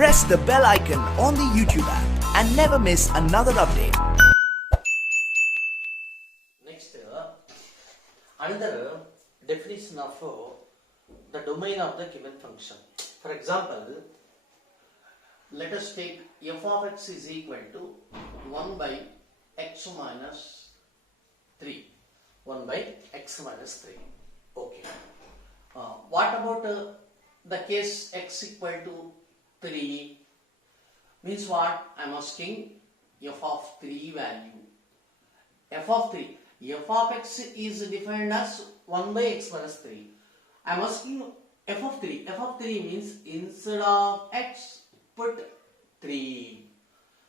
Press the bell icon on the YouTube app and never miss another update. Next, another definition of the domain of the given function. For example, let us take f of x is equal to 1 by x minus 3. 1 by x minus 3. Okay. What about the case x equal to 3? Means what? I am asking f of 3 value. F of 3. F of x is defined as 1 by x minus 3. I am asking f of 3. F of 3 means instead of x, put 3.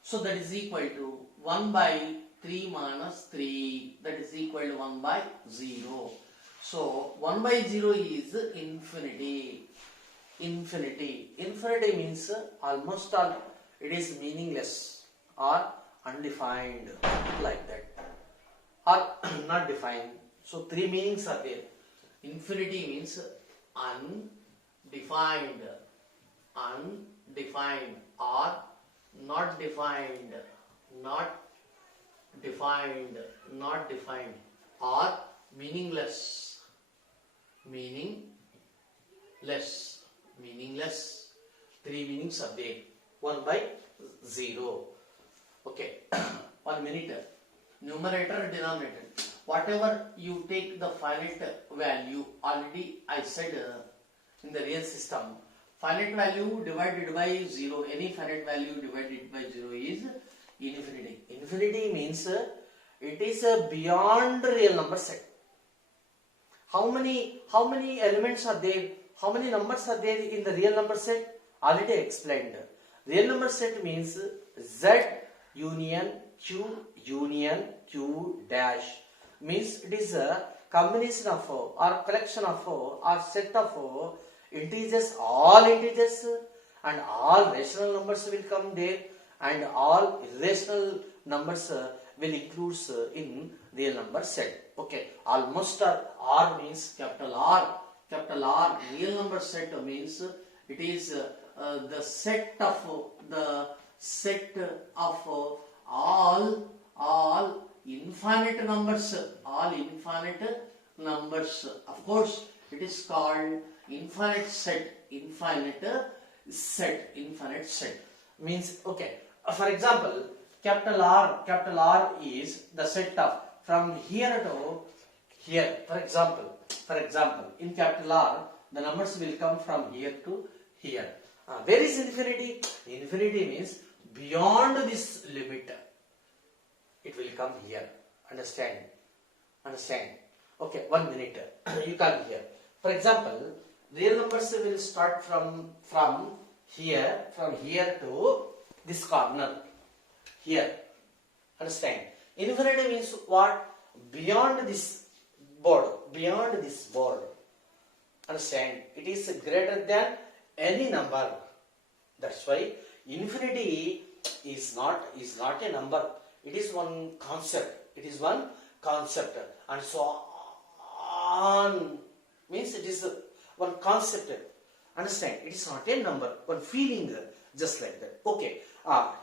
So that is equal to 1 by 3 minus 3. That is equal to 1 by 0. So 1 by 0 is infinity. Infinity. Infinity means almost all it is meaningless or undefined, like that, or not defined. So three meanings are there. Infinity means undefined, undefined, or not defined, not defined, not defined, or meaningless, meaningless, meaningless. Three meanings are there. 1 by 0. Okay. 1 minute. Numerator, denominator. Whatever you take the finite value, already I said in the real system, finite value divided by 0, any finite value divided by 0 is infinity. Infinity means it is beyond real number set. How many elements are there? How many numbers are there in the real number set? Already explained. Real number set means Z union Q dash. Means it is a combination of or collection of or set of integers, all integers, and all rational numbers will come there, and all irrational numbers will include in real number set. Okay, almost R means capital R. Capital R, real number set means it is the set of all infinite numbers, all infinite numbers. Of course, it is called infinite set. Infinite set. Infinite set means, okay. For example, capital R is the set of from here to here. For example, in capital R, the numbers will come from here to here. Where is infinity? Infinity means beyond this limit. It will come here. Understand? Okay, 1 minute. You come here. For example, real numbers will start from here to this corner. Here. Understand? Infinity means what? Beyond this board. Beyond this board. Understand? It is greater than any number. That's why infinity is not a number. It is one concept. It is one concept, and so on. Means it is one concept. Understand? It is not a number. One feeling, just like that. Okay.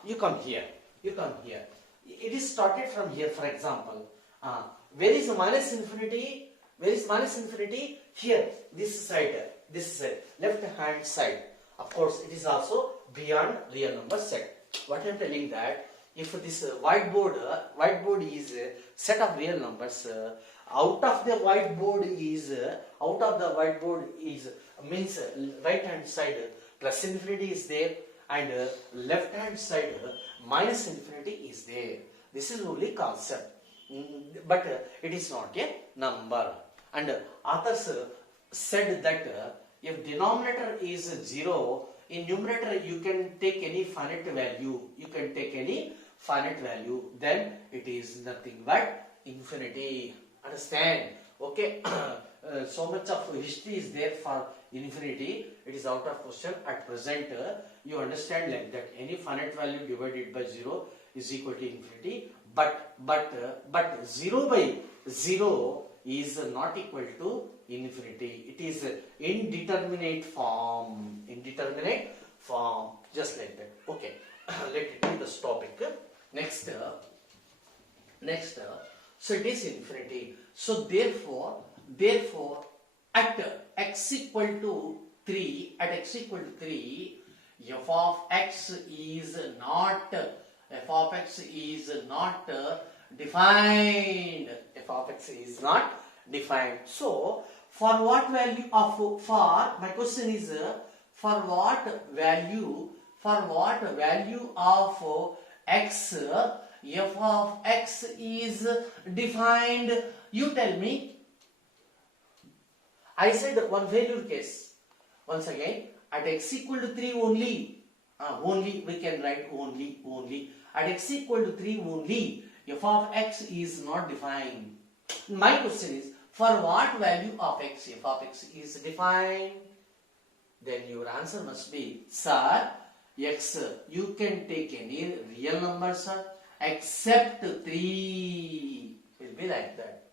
You come here. It is started from here. For example, where is minus infinity? Where is minus infinity? Here. This side. Left hand side. Of course, it is also beyond real number set. What I am telling that, if this whiteboard is a set of real numbers, out of the whiteboard is means right hand side plus infinity is there, and left hand side minus infinity is there. This is only concept, but it is not a number. And authors said that if denominator is 0, in numerator you can take any finite value. Then it is nothing but infinity. Understand? Okay. So much of history is there for infinity. It is out of question at present. You understand like that any finite value divided by 0 is equal to infinity. But 0 by 0 is not equal to infinity. It is indeterminate form. just like that. Okay, let it be this topic. Next, so it is infinity. So therefore, at x equal to 3, f of x is not defined. F of x is not defined. So for what value of my question is for what value of x f of x is defined? You tell me. I said one failure case. Once again, at x equal to 3 only we can write only. At x equal to 3 only, f of x is not defined. My question is, for what value of x f of x is defined? Then your answer must be, sir, x, you can take any real number, sir, except 3. It will be like that.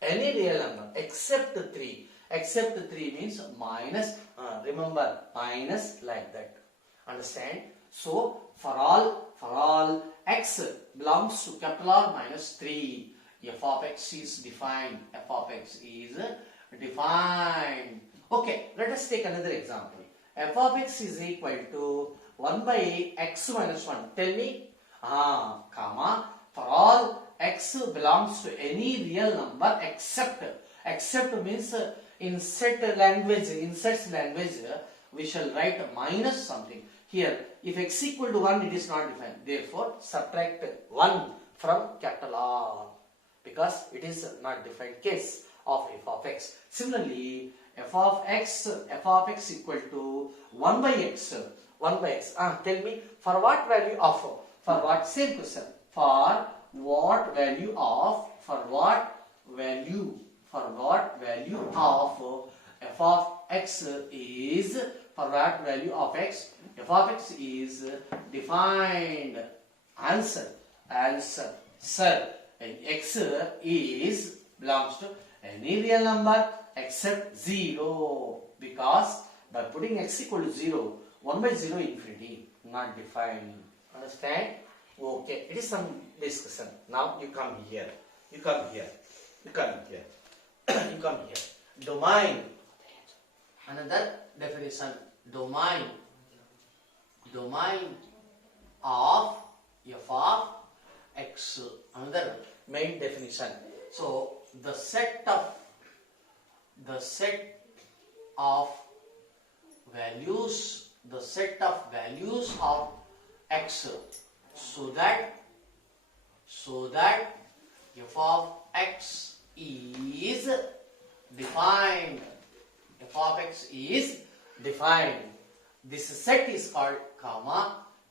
Any real number except 3. Except 3 means minus, remember, minus like that. Understand? So, for all x belongs to capital R minus 3, f of x is defined. F of x is defined. Okay, let us take another example. F of x is equal to 1 by x minus 1. Tell me, comma, for all x belongs to any real number except means in set language, we shall write minus something. Here, if x equal to 1, it is not defined. Therefore, subtract 1 from capital R, because it is not defined case of f of x. Similarly, f of x equal to 1 by x. Tell me, for what value of, same question, for what value of f of x is, f of x is defined? Answer, sir, x is belongs to any real number except 0, because by putting x equal to 0, 1 by 0 infinity, not defined. Understand? Okay, it is some discussion. Now you come here. Domain. Another definition. Domain of f of x. Another main definition. So the set of values of x, so that f of x is defined. This set is called,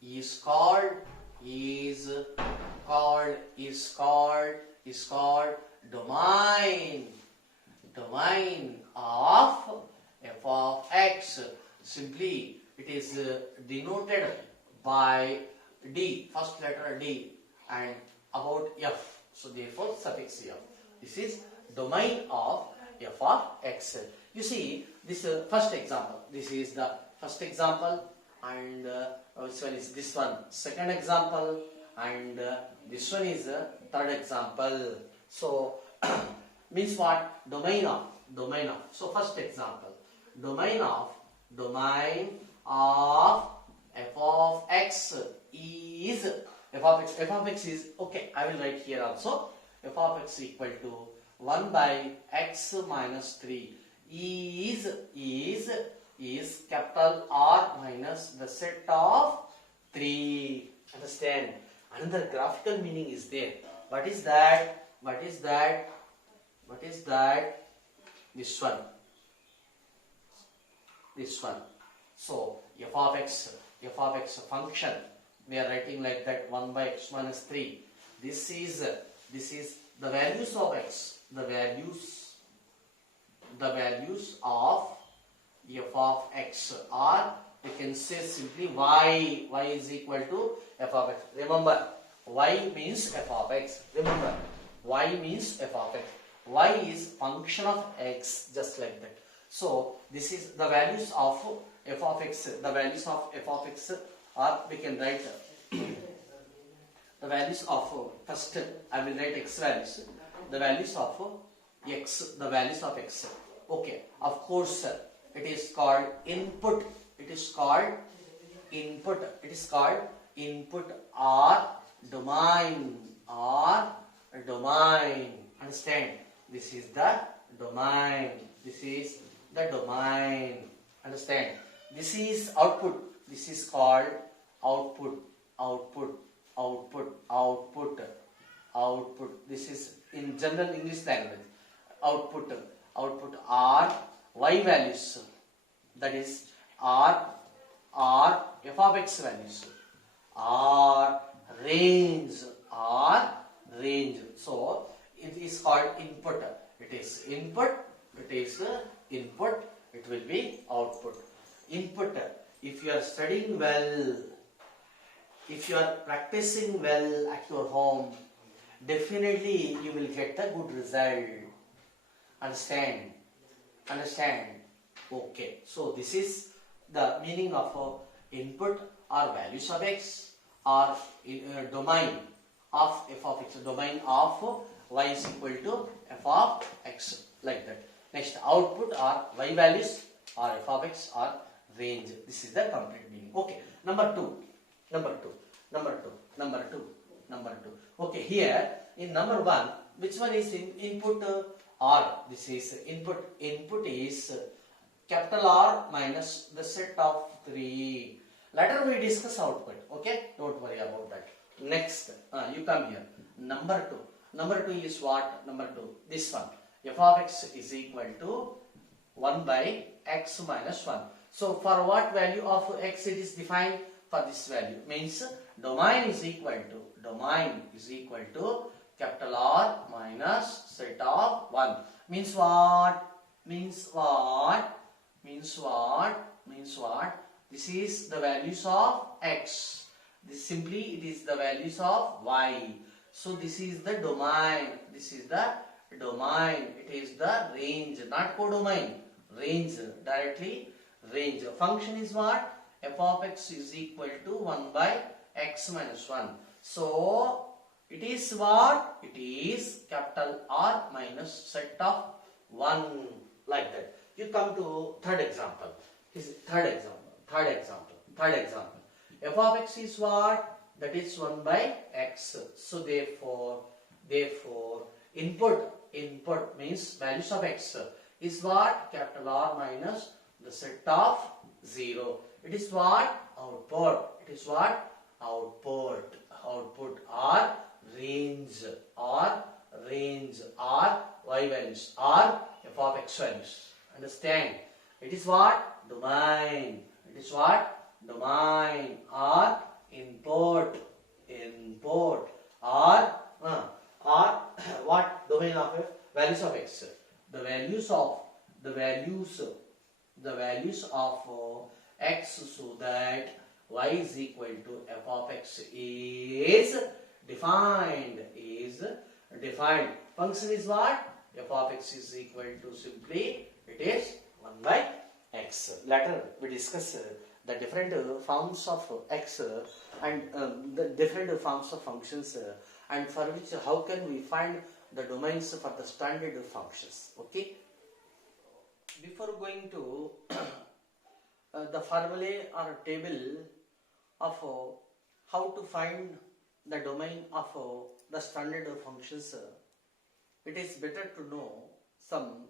is called domain of f of x. Simply it is denoted by D, first letter D, and about f. So therefore suffix f. This is domain of f of x. You see, this first example. This is the first example, and which one is this one? Second example, and this one is third example. So means what? Domain of. So first example, domain of f of x is f of x is, okay, I will write here also, f of x equal to 1 by x minus 3 is capital R minus the set of 3. Understand? Another graphical meaning is there. What is that? This one. So f of x function, we are writing like that, 1 by x minus 3. This is the values of x, the values of f of x, or we can say simply y is equal to f of x. Remember, y means f of x. Y is function of x, just like that. So this is the values of f of x. The values of f of x or we can write the values of first I will write x values, the values of x, the values of x. Okay, of course it is called input, it is called input, it is called input or domain, understand, this is the domain, this is the domain, understand, this is output, this is called output, this is in general English language, output are y values, that is are f of x values, are range, so it is called input, it is input, it will be output. Input, if you are studying well, if you are practicing well at your home, definitely you will get a good result. Understand? Okay, so this is the meaning of input or values of x, or domain of f of x, domain of y is equal to f of x, like that. Next, output are y values or f of x or range. This is the complete meaning. Okay, number two. Okay, here in number one, which one is input R? This is input. Input is capital R minus the set of 3. Later we discuss output. Okay, don't worry about that. Next, you come here. Number two. Number two is what? Number two, this one. F of x is equal to 1 by x minus 1. So for what value of x it is defined? For this value, means domain is equal to capital R minus set of 1. Means what? This is the values of x. This simply it is the values of y. So this is the domain. It is the range, not codomain. Range, directly range. Function is what? F of x is equal to 1 by x minus 1. So it is what? It is capital R minus set of 1, like that. You come to third example. Third example. F of x is what? That is 1 by x. So therefore input means values of x is what? Capital R minus the set of 0. It is what? Output. It is what? Output or range or y values or f of x values. Understand? It is what? Domain. It is what? Domain or input or what? Domain of f, values of x. The values of x, so that y is equal to f of x is defined. Function is what? F of x is equal to simply it is 1 by x. Later we discuss the different forms of x and the different forms of functions, and for which how can we find the domains for the standard functions. Okay, before going to the formulae or table of how to find the domain of the standard functions, it is better to know some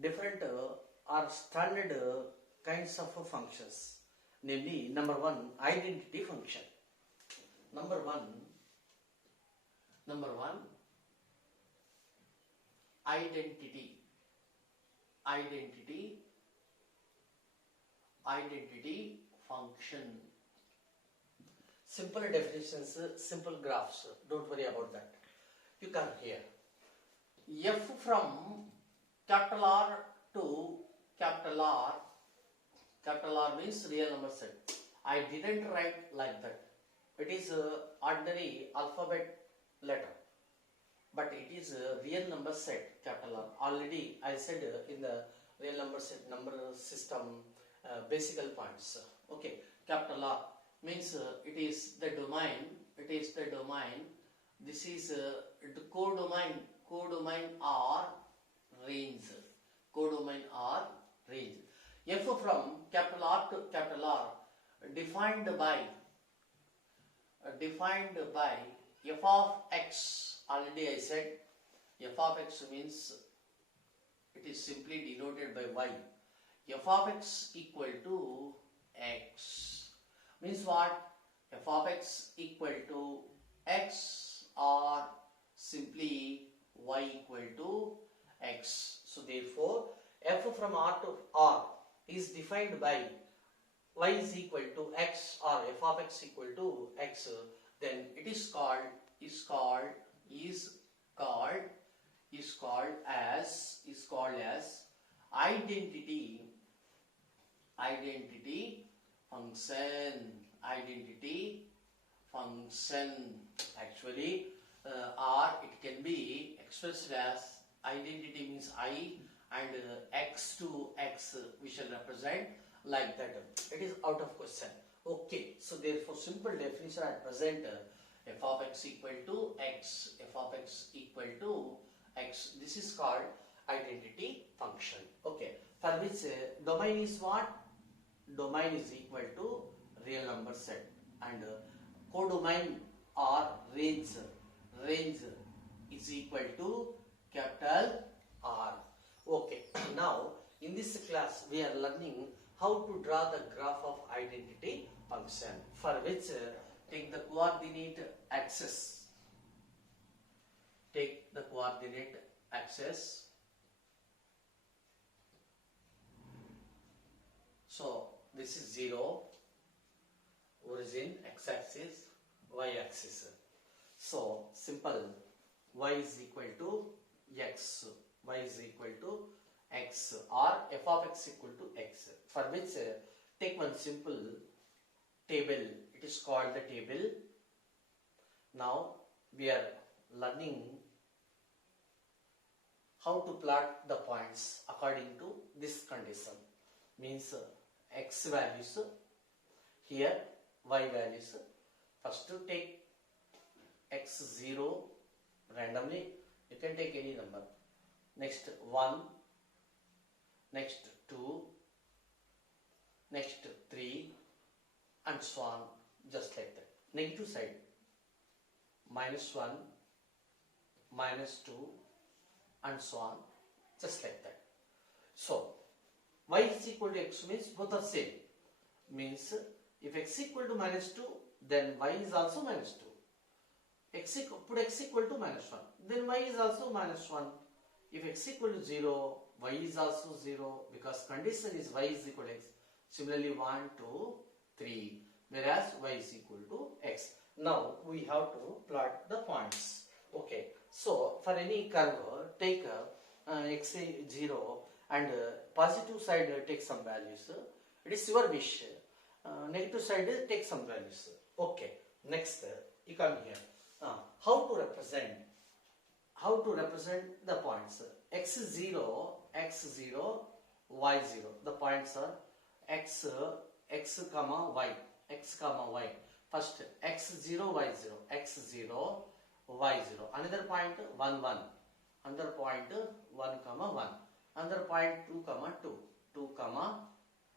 different or standard kinds of functions. Namely, number one, identity function. Number one, identity function. Simple definitions, simple graphs. Don't worry about that. You come here. F from capital R to capital R. Capital R means real number set. I didn't write like that. It is ordinary alphabet letter, but it is a real number set, capital R. Already I said in the real number set number system basic points. Okay, capital R. means it is the domain. This is the codomain or range. Codomain or range. F from capital R to capital R defined by f of x. Already I said f of x means it is simply denoted by y. F of x equal to x means what? F of x equal to x or simply y equal to x. So therefore f from R to R is defined by y is equal to x or f of x equal to x. Then it is called as identity function. Actually, or it can be expressed as identity means I and x to x we shall represent like that. It is out of question. Okay, so therefore simple definition at present, f of x equal to x, f of x equal to x. This is called identity function. Okay, for which domain is what? Domain is equal to real number set, and codomain or range is equal to capital R. Okay, now in this class we are learning how to draw the graph of identity function, for which take the coordinate axis. Take the coordinate axis. So this is 0, origin, x-axis, y-axis. So simple, y is equal to x, y is equal to x or f of x equal to x, for which take one simple table. It is called the table. Now we are learning how to plot the points according to this condition. Means x values here, y values. First to take x0 randomly, you can take any number. Next 1, next 2, next 3 and so on, just like that. Negative side, -1, -2 and so on, just like that. So y is equal to x means both are same. Means if x equal to -2, then y is also -2. Put x equal to -1, then y is also -1. If x equal to 0, y is also 0, because condition is y is equal to x. Similarly 1, 2, 3, whereas y is equal to x. Now we have to plot the points. Okay, so for any curve, take x0 and positive side take some values. It is your wish. Negative side take some values. Okay, next you come here. How to represent the points? x0, y0. The points are x comma y. First x0, y0, another point 1, 1, another point 1 comma 1, another point 2 comma 2, 2 comma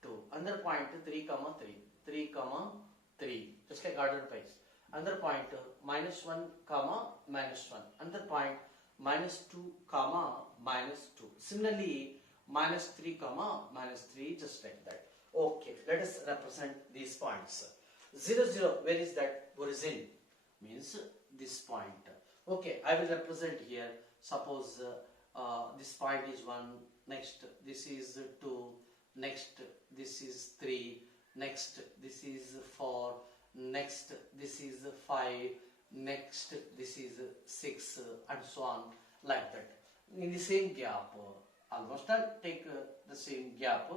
2, another point 3 comma 3, 3 comma 3, just like ordered pies. Another point -1 comma -1, another point -2 comma -2. Similarly -3 comma -3, just like that. Okay, let us represent these points. 0, 0, where is that? Origin means this point. Okay, I will represent here. Suppose this point is 1, next this is 2, next this is 3, next this is 4, next this is 5, next this is 6 and so on, like that. In the same gap, almost I'll take the same gap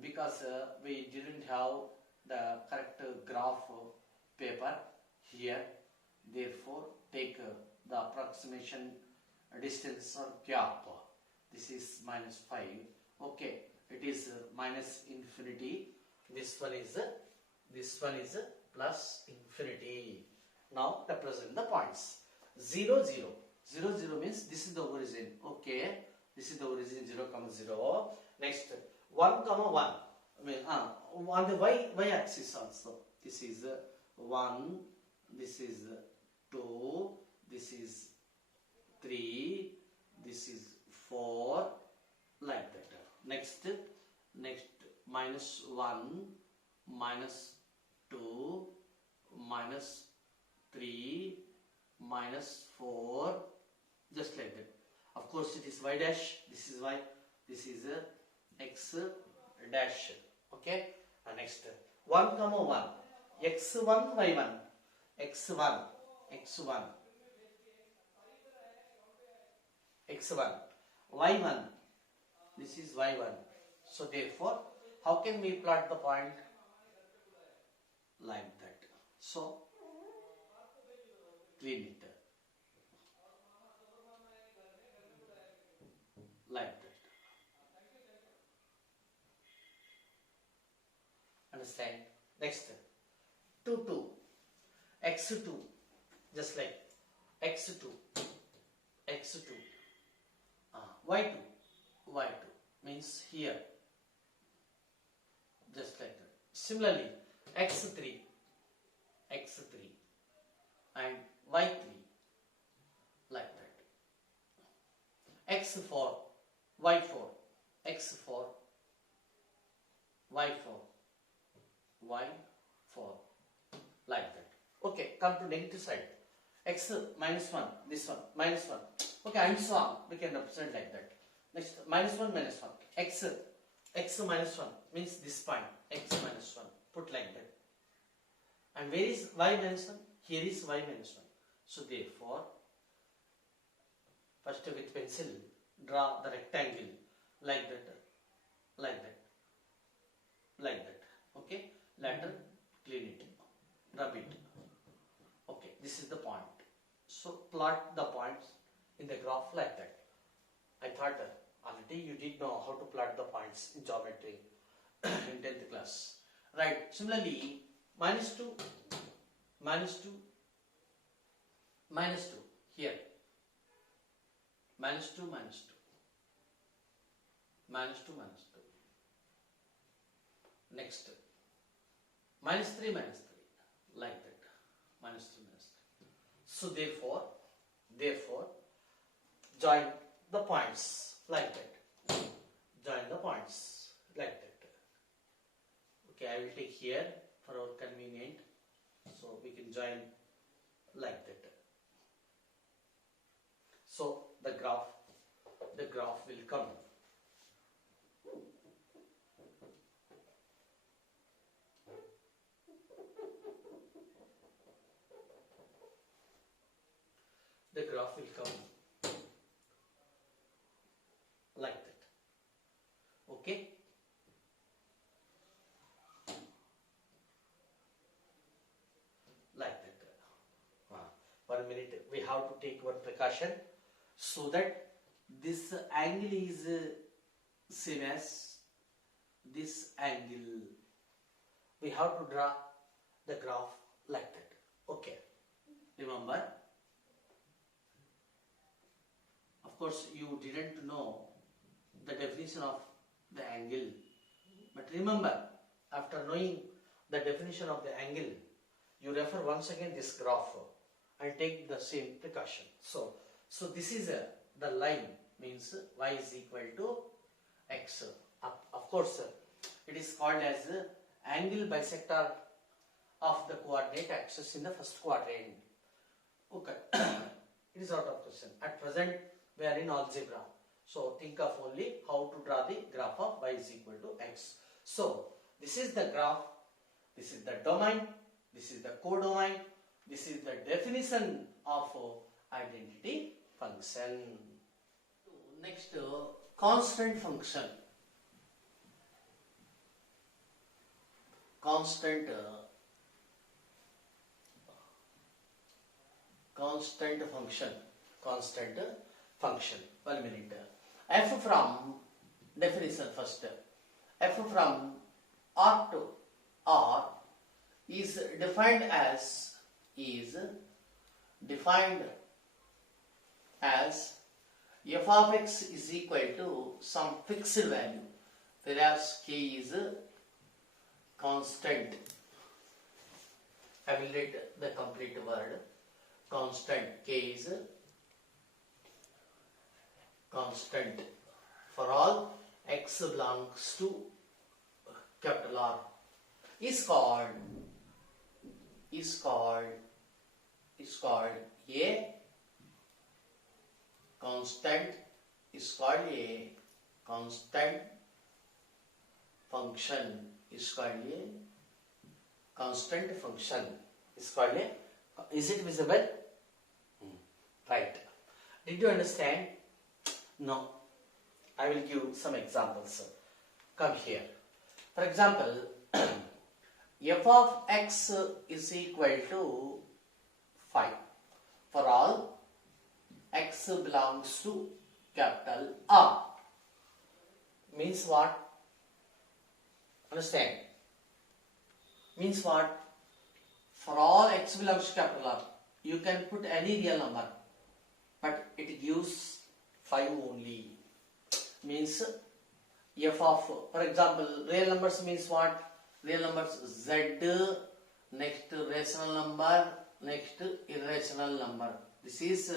because we didn't have the correct graph paper here. Therefore take the approximation distance or gap. This is -5. Okay, it is minus infinity. This one is This one is plus infinity. Now represent the points. 0, 0. 0, 0 means this is the origin. Okay. This is the origin 0, 0. Next 1, 1. I mean, on the y axis also. This is 1. This is 2. This is 3. This is 4. Like that. Next minus 1, minus 2, minus 3, minus 4, just like that. Of course it is y dash, this is y, this is x dash. Okay. And next 1, 1, x1, y1, x1, x1, x1, y1, this is y1. So therefore, how can we plot the point? Like that. So clean it. Like that. Understand? Next 2, 2, x2, just like x2, x2, y2, y2 means here, just like that. Similarly, x3, x3 and y3, like that. x4, y4, x4, y4, y4, like that. Okay, come to negative side. X minus 1, this one, minus 1. Okay, and so on. We can represent like that. Next, minus 1, minus 1. X minus 1 means this point. X minus 1. Put like that. And where is y minus 1? Here is y minus 1. So therefore, first with pencil, draw the rectangle like that, like that, like that. Okay? Later, clean it, rub it. Okay, this is the point. So plot the points in the graph like that. I thought already you did know how to plot the points in geometry in 10th class. Right. Similarly, minus 2, minus 2, minus 2 here. Minus 2, minus 2. Minus 2, minus 2. Next. Minus 3, minus 3. Like that. Minus 3, minus 3. So therefore, join the points like that. Join the points like that. Okay, I will take here for our convenient. So we can join like that. So the graph will come. The graph will come like that. Okay. Like that. 1 minute. We have to take one precaution so that this angle is same as this angle. We have to draw the graph like that. Okay. Remember. Of course, you didn't know the definition of the angle. But remember, after knowing the definition of the angle, you refer once again this graph and take the same precaution. So this is the line, means y is equal to x. Of course, it is called as angle bisector of the coordinate axis in the first quadrant. Okay, it is out of question. At present, we are in algebra. So think of only how to draw the graph of y is equal to x. So this is the graph, this is the domain, this is the codomain, this is the definition of identity function. Next, constant function. Constant function. 1 minute. F from definition first. F from R to R is defined as f of x is equal to some fixed value, whereas k is constant. I will read the complete word. Constant. K is constant for all x belongs to capital R. Is called a constant, is called a constant function, is called a constant function, is called a, is it visible? Right. Did you understand? No. I will give some examples. Come here. For example, f of x is equal to 5 for all x belongs to capital R. Means what? Understand? Means what? For all x belongs to capital R, you can put any real number, but it gives 5 only. Means f of, for example, real numbers means what? Real numbers z, next rational number, next irrational number. This is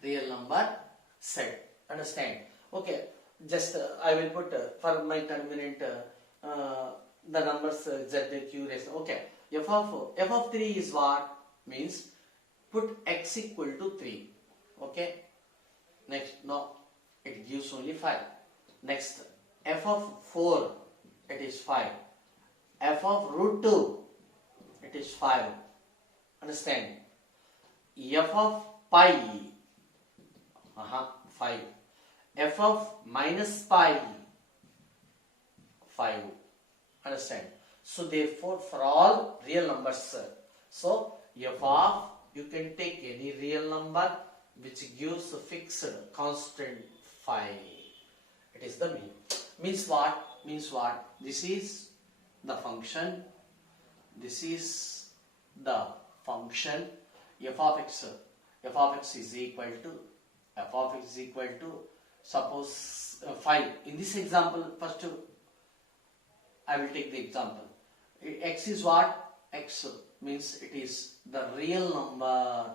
real number set. Understand? Okay. Just I will put for my convenient the numbers z, q, rational. Okay. F of 3 is what? Means put x equal to 3. Okay. Next, no, it gives only 5. Next, f of 4, it is 5. F of root 2, it is 5. Understand? F of pi, 5. F of minus pi, 5. Understand? So therefore, for all real numbers, so f of, you can take any real number which gives a fixed constant 5. It is the mean. Means what? Means what? This is the function. This is the function. F of x. F of x is equal to suppose 5. In this example, first I will take the example. X is what? X means it is the real number.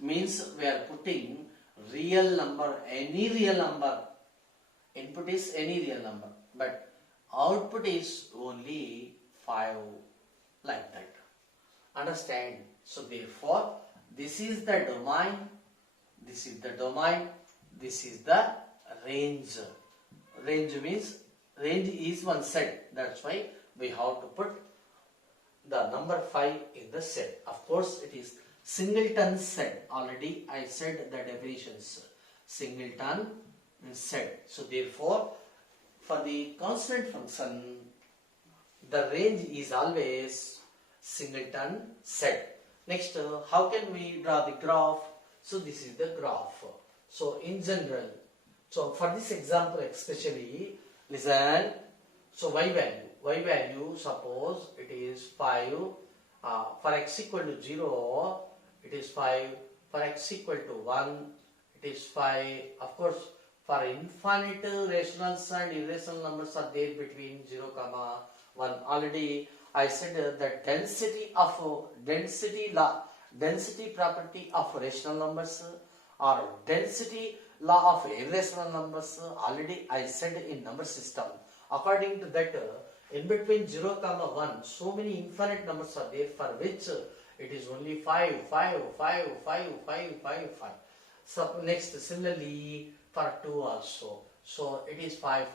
Means we are putting real number, any real number. Input is any real number, but output is only 5, like that. Understand? So therefore, this is the domain, this is the domain, this is the range. Range means, range is one set. That's why we have to put the number 5 in the set. Of course, it is singleton set. Already I said the definitions. Singleton set. So therefore, for the constant function, the range is always singleton set. Next, how can we draw the graph? So this is the graph. So in general, so for this example especially, listen. So y value, suppose it is 5. For x equal to 0, it is 5. For x equal to 1, it is 5. Of course, for infinite rationals and irrational numbers are there between 0, 1. Already I said that density property of rational numbers or density law of irrational numbers, already I said in number system. According to that, in between 0, 1, so many infinite numbers are there for which it is only 5. So next, similarly for 2 also. So it is 5.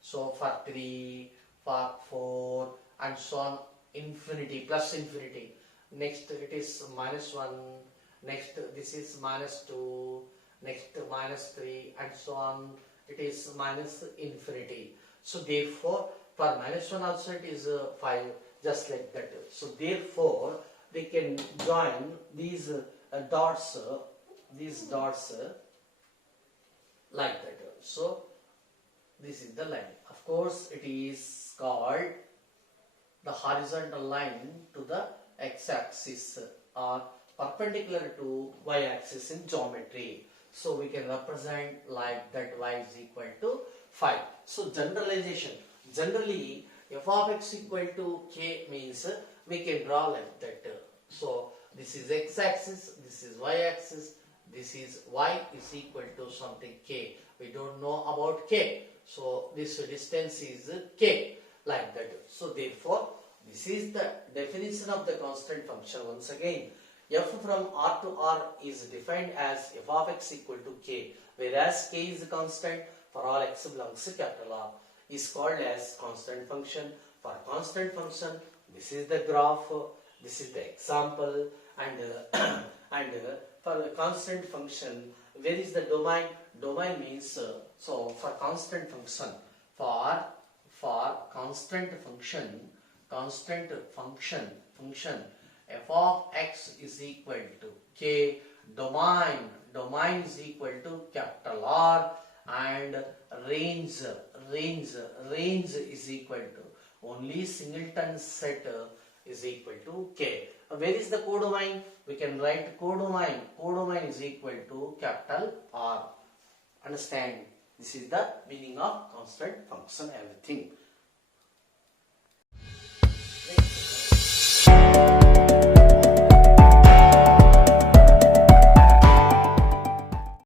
So for 3, for 4, and so on, infinity, plus infinity. Next it is -1. Next this is -2. Next -3, and so on. It is minus infinity. So therefore, for -1 also it is 5, just like that. So therefore, they can join these dots like that. So this is the line. Of course, it is called the horizontal line to the x-axis or perpendicular to y-axis in geometry. So we can represent like that y is equal to 5. So generalization. Generally, f of x equal to k means we can draw like that. So this is x-axis, this is y-axis, this is y is equal to something k. We don't know about k. So this distance is k, like that. So therefore, this is the definition of the constant function. Once again, f from R to R is defined as f of x equal to k, whereas k is constant for all x belongs to capital R, is called as constant function. For constant function, this is the graph, this is the example, and and for the constant function, where is the domain? Domain means so for constant function, for constant function f of x is equal to k, domain is equal to capital R, and range is equal to only singleton set is equal to k. Where is the codomain? We can write codomain. Codomain is equal to capital R. Understand? This is the meaning of constant function, everything.